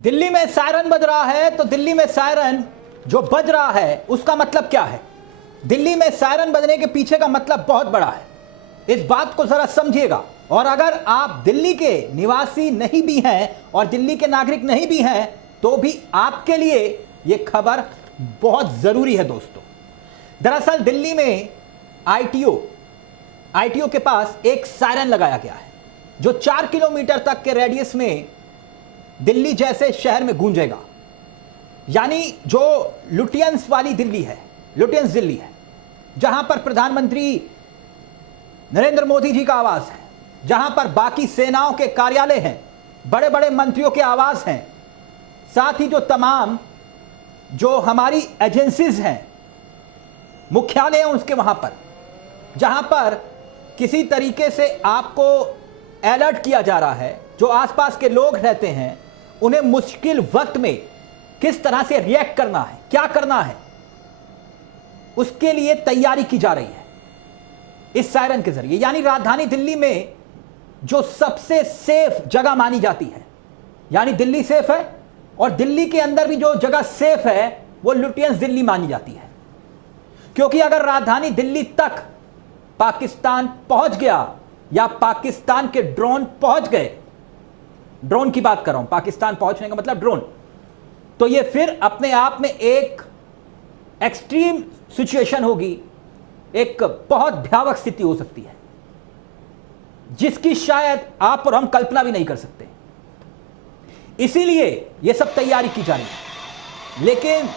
दिल्ली में सायरन बज रहा है तो दिल्ली में सायरन जो बज रहा है उसका मतलब क्या है? दिल्ली में सायरन बजने के पीछे का मतलब बहुत बड़ा है। इस बात को जरा समझिएगा। और अगर आप दिल्ली के निवासी नहीं भी हैं और दिल्ली के नागरिक नहीं भी हैं तो भी आपके लिए यह खबर बहुत जरूरी है दोस्तों। दरअसल दिल्ली में आईटीओ के पास एक सायरन लगाया गया है जो 4 किलोमीटर तक के रेडियस में दिल्ली जैसे शहर में गूंजेगा। यानी जो लुटियंस वाली दिल्ली है, लुटियंस दिल्ली है, जहां पर प्रधानमंत्री नरेंद्र मोदी जी का आवास है, जहां पर बाकी सेनाओं के कार्यालय हैं, बड़े बड़े मंत्रियों के आवास हैं, साथ ही जो तमाम जो हमारी एजेंसीज हैं, मुख्यालय हैं उसके वहां पर, जहां पर किसी तरीके से आपको अलर्ट किया जा रहा है, जो आसपास के लोग रहते हैं उन्हें मुश्किल वक्त में किस तरह से रिएक्ट करना है, क्या करना है, उसके लिए तैयारी की जा रही है इस सायरन के जरिए। यानी राजधानी दिल्ली में जो सबसे सेफ जगह मानी जाती है, यानी दिल्ली सेफ है, और दिल्ली के अंदर भी जो जगह सेफ है वो लुटियंस दिल्ली मानी जाती है। क्योंकि अगर राजधानी दिल्ली तक पाकिस्तान पहुंच गया या पाकिस्तान के ड्रोन पहुंच गए, ड्रोन की बात कर रहा हूं, पाकिस्तान पहुंचने का मतलब ड्रोन, तो ये फिर अपने आप में एक एक्सट्रीम सिचुएशन होगी, एक बहुत भयावह स्थिति हो सकती है जिसकी शायद आप और हम कल्पना भी नहीं कर सकते। इसीलिए यह सब तैयारी की जा रही है। लेकिन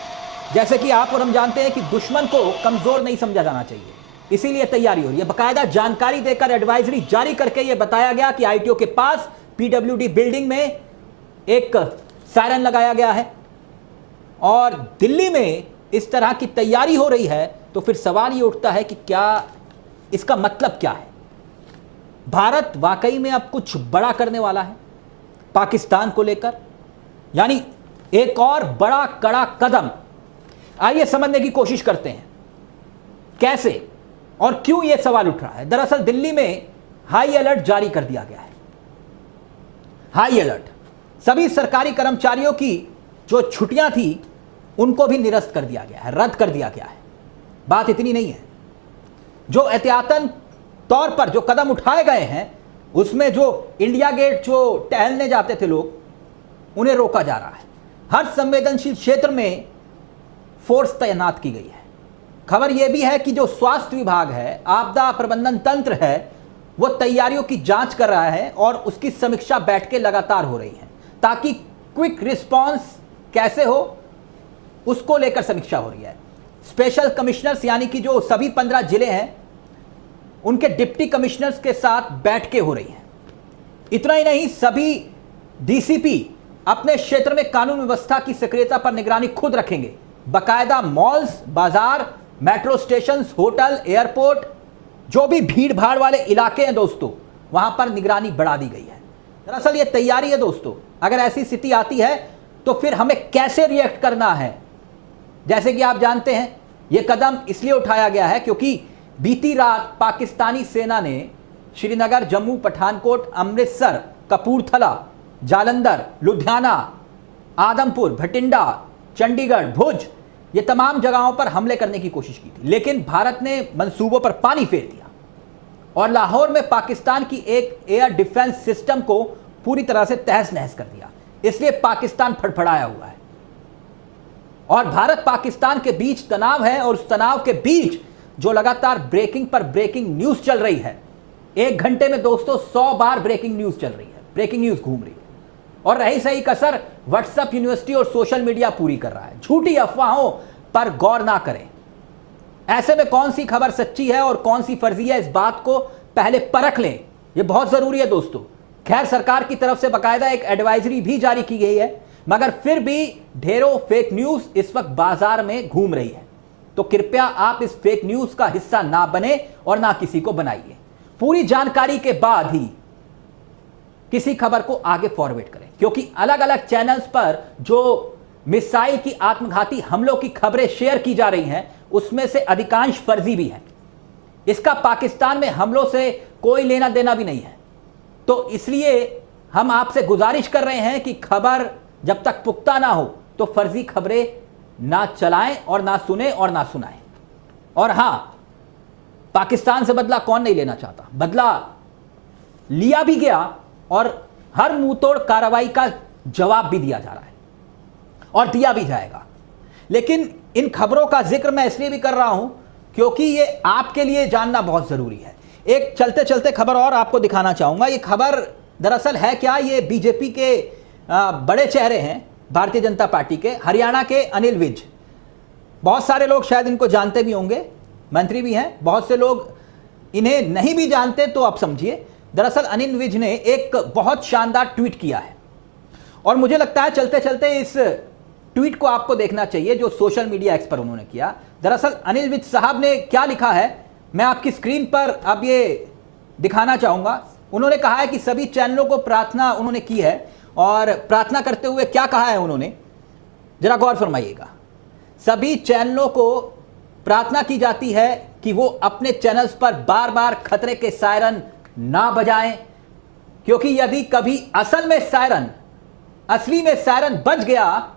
जैसे कि आप और हम जानते हैं कि दुश्मन को कमजोर नहीं समझा जाना चाहिए, इसीलिए तैयारी हो रही है। बकायदा जानकारी देकर, एडवाइजरी जारी करके यह बताया गया कि आईटीओ के पास पीडब्ल्यूडी बिल्डिंग में एक सायरन लगाया गया है और दिल्ली में इस तरह की तैयारी हो रही है। तो फिर सवाल ये उठता है कि क्या इसका मतलब क्या है? भारत वाकई में अब कुछ बड़ा करने वाला है पाकिस्तान को लेकर, यानी एक और बड़ा कड़ा कदम। आइए समझने की कोशिश करते हैं कैसे और क्यों यह सवाल उठ रहा है। दरअसल दिल्ली में हाई अलर्ट जारी कर दिया गया है। हाई अलर्ट, सभी सरकारी कर्मचारियों की जो छुट्टियां थी उनको भी निरस्त कर दिया गया है, रद्द कर दिया गया है। बात इतनी नहीं है, जो एहतियातन तौर पर जो कदम उठाए गए हैं उसमें जो इंडिया गेट जो टहलने जाते थे लोग, उन्हें रोका जा रहा है। हर संवेदनशील क्षेत्र में फोर्स तैनात की गई है। खबर यह भी है कि जो स्वास्थ्य विभाग है, आपदा प्रबंधन तंत्र है, वो तैयारियों की जांच कर रहा है और उसकी समीक्षा बैठकें लगातार हो रही हैं ताकि क्विक रिस्पांस कैसे हो उसको लेकर समीक्षा हो रही है। स्पेशल कमिश्नर्स यानी कि जो सभी 15 जिले हैं उनके डिप्टी कमिश्नर्स के साथ बैठकें हो रही हैं। इतना ही नहीं, सभी डीसीपी अपने क्षेत्र में कानून व्यवस्था की सक्रियता पर निगरानी खुद रखेंगे। बकायदा मॉल्स, बाजार, मेट्रो स्टेशन, होटल, एयरपोर्ट, जो भी भीड़ भाड़ वाले इलाके हैं दोस्तों, वहां पर निगरानी बढ़ा दी गई है। दरअसल ये तैयारी है दोस्तों। अगर ऐसी स्थिति आती है तो फिर हमें कैसे रिएक्ट करना है। जैसे कि आप जानते हैं यह कदम इसलिए उठाया गया है क्योंकि बीती रात पाकिस्तानी सेना ने श्रीनगर, जम्मू, पठानकोट, अमृतसर, कपूरथला, जालंधर, लुधियाना, आदमपुर, भटिंडा, चंडीगढ़, भुज, ये तमाम जगहों पर हमले करने की कोशिश की थी। लेकिन भारत ने मंसूबों पर पानी फेर दिया और लाहौर में पाकिस्तान की एक एयर डिफेंस सिस्टम को पूरी तरह से तहस नहस कर दिया। इसलिए पाकिस्तान फड़फड़ाया हुआ है और भारत पाकिस्तान के बीच तनाव है और उस तनाव के बीच जो लगातार ब्रेकिंग पर ब्रेकिंग न्यूज चल रही है। 1 घंटे में दोस्तों 100 बार ब्रेकिंग न्यूज चल रही है, ब्रेकिंग न्यूज घूम रही है और रही सही कसर व्हाट्सएप यूनिवर्सिटी और सोशल मीडिया पूरी कर रहा है। झूठी अफवाहों पर गौर ना करें। ऐसे में कौन सी खबर सच्ची है और कौन सी फर्जी है, इस बात को पहले परख लें, यह बहुत जरूरी है दोस्तों। खैर, सरकार की तरफ से बकायदा एक एडवाइजरी भी जारी की गई है, मगर फिर भी ढेरों फेक न्यूज इस वक्त बाजार में घूम रही है। तो कृपया आप इस फेक न्यूज का हिस्सा ना बने और ना किसी को बनाइए। पूरी जानकारी के बाद ही किसी खबर को आगे फॉरवर्ड करें, क्योंकि अलग अलग चैनल्स पर जो मिसाइल की आत्मघाती हमलों की खबरें शेयर की जा रही हैं उसमें से अधिकांश फर्जी भी हैं। इसका पाकिस्तान में हमलों से कोई लेना देना भी नहीं है। तो इसलिए हम आपसे गुजारिश कर रहे हैं कि खबर जब तक पुख्ता ना हो तो फर्जी खबरें ना चलाएं और ना सुने और ना सुनाएं। और हां, पाकिस्तान से बदला कौन नहीं लेना चाहता, बदला लिया भी गया और हर मुंहतोड़ कार्रवाई का जवाब भी दिया जा रहा है और दिया भी जाएगा। लेकिन इन खबरों का जिक्र मैं इसलिए भी कर रहा हूं क्योंकि ये आपके लिए जानना बहुत जरूरी है। एक चलते चलते खबर और आपको दिखाना चाहूंगा। ये खबर दरअसल है क्या, ये बीजेपी के बड़े चेहरे हैं भारतीय जनता पार्टी के, हरियाणा के अनिल विज। बहुत सारे लोग शायद इनको जानते भी होंगे, मंत्री भी हैं, बहुत से लोग इन्हें नहीं भी जानते। तो आप समझिए, दरअसल अनिल विज ने एक बहुत शानदार ट्वीट किया है और मुझे लगता है चलते चलते इस ट्वीट को आपको देखना चाहिए जो सोशल मीडिया एक्स पर उन्होंने किया। दरअसल अनिल विज साहब ने क्या लिखा है, मैं आपकी स्क्रीन पर अब ये दिखाना चाहूंगा। उन्होंने कहा है कि सभी चैनलों को प्रार्थना उन्होंने की है और प्रार्थना करते हुए क्या कहा है उन्होंने, जरा गौर फरमाइएगा। सभी चैनलों को प्रार्थना की जाती है कि वो अपने चैनल्स पर बार बार खतरे के सायरन ना बजाएं, क्योंकि यदि कभी असली में सायरन बज गया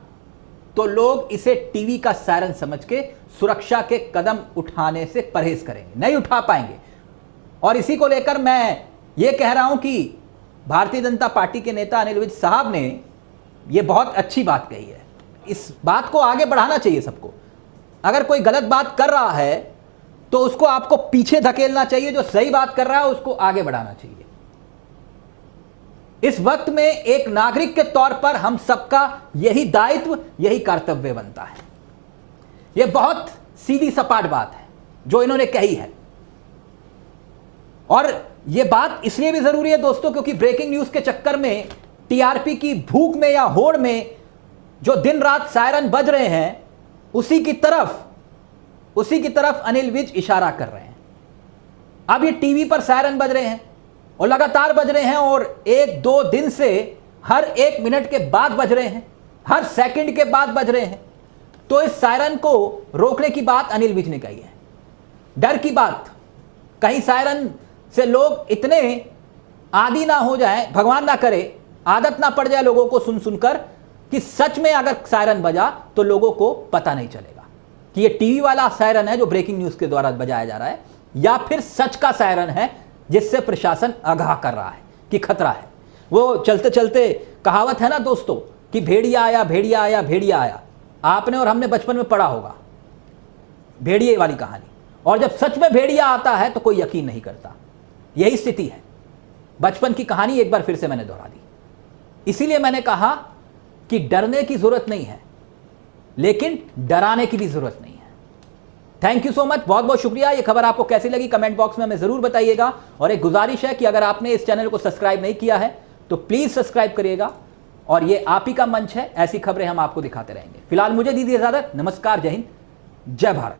तो लोग इसे टीवी का सायरन समझ के सुरक्षा के कदम उठाने से परहेज करेंगे, नहीं उठा पाएंगे। और इसी को लेकर मैं ये कह रहा हूं कि भारतीय जनता पार्टी के नेता अनिल विज साहब ने यह बहुत अच्छी बात कही है। इस बात को आगे बढ़ाना चाहिए सबको। अगर कोई गलत बात कर रहा है तो उसको आपको पीछे धकेलना चाहिए, जो सही बात कर रहा है उसको आगे बढ़ाना चाहिए। इस वक्त में एक नागरिक के तौर पर हम सबका यही दायित्व, यही कर्तव्य बनता है। यह बहुत सीधी सपाट बात है जो इन्होंने कही है और यह बात इसलिए भी जरूरी है दोस्तों क्योंकि ब्रेकिंग न्यूज के चक्कर में, टीआरपी की भूख में या होड़ में जो दिन रात सायरन बज रहे हैं, उसी की तरफ अनिल विज इशारा कर रहे हैं। अब ये टीवी पर सायरन बज रहे हैं और लगातार बज रहे हैं और 1-2 दिन से हर 1 मिनट के बाद बज रहे हैं, हर सेकंड के बाद बज रहे हैं। तो इस सायरन को रोकने की बात अनिल विज ने कही है। डर की बात, कहीं सायरन से लोग इतने आदी ना हो जाएं, भगवान ना करे, आदत ना पड़ जाए लोगों को सुन सुनकर कि सच में अगर सायरन बजा तो लोगों को पता नहीं चलेगा कि ये टीवी वाला सायरन है जो ब्रेकिंग न्यूज के द्वारा बजाया जा रहा है या फिर सच का सायरन है जिससे प्रशासन आगाह कर रहा है कि खतरा है। वो चलते चलते कहावत है ना दोस्तों कि भेड़िया आया भेड़िया आया भेड़िया आया। आपने और हमने बचपन में पढ़ा होगा भेड़िए वाली कहानी, और जब सच में भेड़िया आता है तो कोई यकीन नहीं करता। यही स्थिति है। बचपन की कहानी एक बार फिर से मैंने दोहरा दी। इसीलिए मैंने कहा कि डरने की जरूरत नहीं है, लेकिन डराने की भी जरूरत नहीं है। थैंक यू सो मच, बहुत बहुत शुक्रिया। ये खबर आपको कैसी लगी कमेंट बॉक्स में हमें जरूर बताइएगा। और एक गुजारिश है कि अगर आपने इस चैनल को सब्सक्राइब नहीं किया है तो प्लीज सब्सक्राइब करिएगा। और ये आप ही का मंच है, ऐसी खबरें हम आपको दिखाते रहेंगे। फिलहाल मुझे दीजिए इजाजत। नमस्कार, जय हिंद, जय भारत।